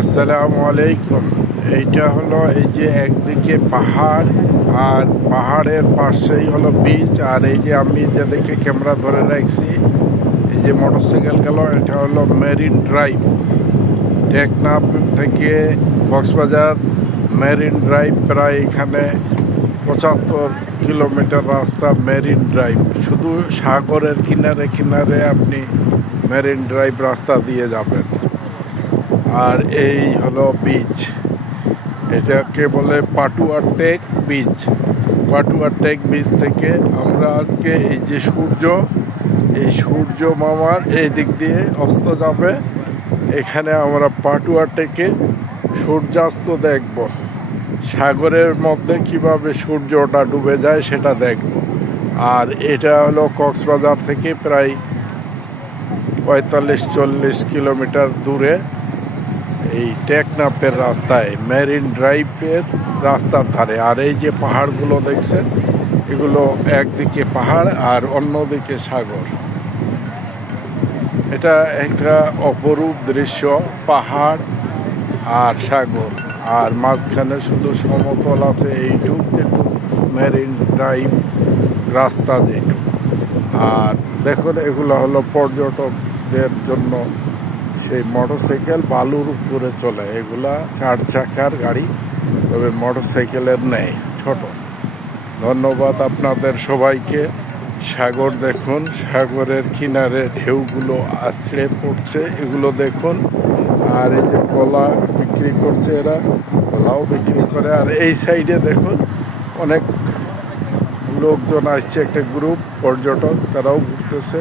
আসসালামু আলাইকুম। এইটা হলো এই যে একদিকে পাহাড় আর পাহাড়ের পাশেই হলো বিচ, আর এই যে আমি যেদিকে ক্যামেরা ধরে রাখছি এই যে মোটরসাইকেল গেল, এটা হলো মেরিন ড্রাইভ। টেকনাফ থেকে কক্সবাজার মেরিন ড্রাইভ প্রায় এখানে 75 কিলোমিটার রাস্তা। মেরিন ড্রাইভ শুধু সাগরের কিনারে কিনারে আপনি মেরিন ড্রাইভ রাস্তা দিয়ে যাবেন। আর এই হলো বিচ, এটাকে বলে Patuartek beach. Patuartek beach থেকে আমরা আজকে এই যে এই সূর্য মামার এই দিক দিয়ে অস্ত যাবে, এখানে আমরা পাটুয়া টেকে সূর্যাস্ত দেখব। সাগরের মধ্যে কিভাবে সূর্যটা ডুবে যায় সেটা দেখব। আর এটা হলো কক্সবাজার থেকে প্রায় 45-40 কিলোমিটার দূরে এই টেকনাফের রাস্তায় মেরিন ড্রাইভের রাস্তার ধারে। আর এই যে পাহাড়গুলো দেখছেন, এগুলো একদিকে পাহাড় আর অন্যদিকে সাগর। এটা একটা অপরূপ দৃশ্য, পাহাড় আর সাগর, আর মাঝখানে শুধু সমতল আছে এইটুক যেটুক মেরিন ড্রাইভ রাস্তা যেটুক। আর দেখুন, এগুলো হলো পর্যটকদের জন্য সেই মোটরসাইকেল বালুর উপরে চলে, এগুলা 4 চাকার গাড়ি, তবে মোটরসাইকেলের নেই, ছোট। ধন্যবাদ আপনাদের সবাইকে। সাগর দেখুন, সাগরের কিনারে ঢেউগুলো আছড়ে পড়ছে, এগুলো দেখুন। আর এই যে কলা বিক্রি করছে, এরা কলাও বিক্রি করে। আর এই সাইডে দেখুন অনেক লোকজন আসছে, একটা গ্রুপ পর্যটক, তারাও ঘুরতেছে।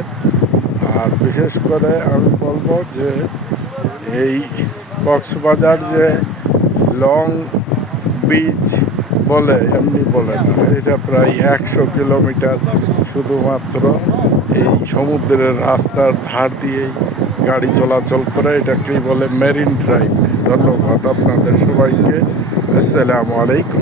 আর বিশেষ করে আমি বলবো যে এই কক্সবাজার যে লং বিচ বলে, এমনি বলে না, এটা প্রায় 100 কিলোমিটার শুধুমাত্র এই সমুদ্রের রাস্তার ধার দিয়েই গাড়ি চলাচল করে। এটাকেই বলে মেরিন ড্রাইভ। ধন্যবাদ আপনাদের সবাইকে। আসসালামু আলাইকুম।